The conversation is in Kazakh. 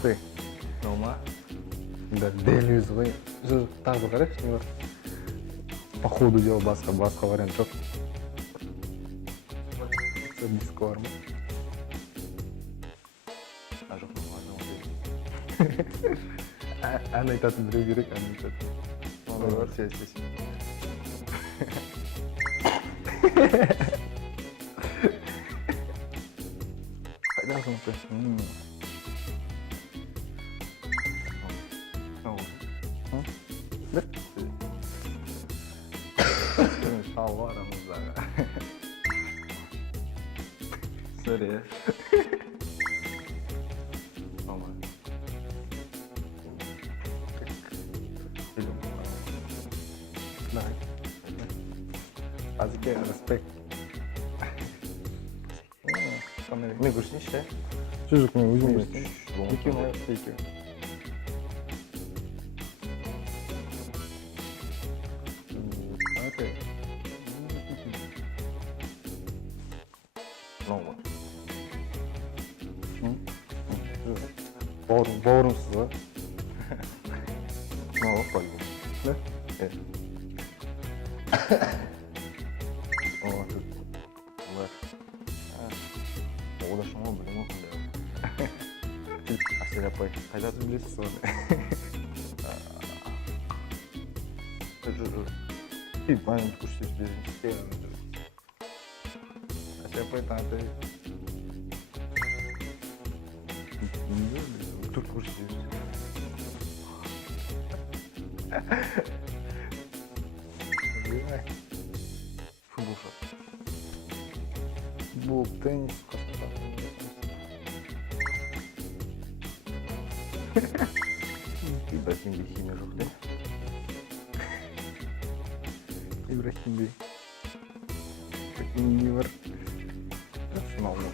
Стой. Нома. Да, дәл өзі ғой. Тағы бір қарайықшы, не бар? По ходу дела басқа вариант жоқ. Диско бар ма? Жоқ, ладно. Ән айтатын біреу керек, ән айтатын. Ондай бар, сес. Қайдан жұмыс? Бір? Шал бар арамыздағы. Сөрі. Давай. Азыке, респект. Мен көрсейінші, ә? Жүзік мен өзім Мен көрсейін. болмайды. Екеуін аяқты екеу. Окей. Нома. Бауырымсыз ба? Нома, по-любому. Да? О, тут. Олар. Одашың ғой, білем оқын. Әсел апай, қайдаты білесіз оны? И баян көрсетіп беріңіз. Әсел апай таңаты. Тут көрсетіп беріңіз. Футбол шат. Бұл теннис. Ибрахимде химия жоқ, да? Ибрахим бей. Не бар. Шымал ма?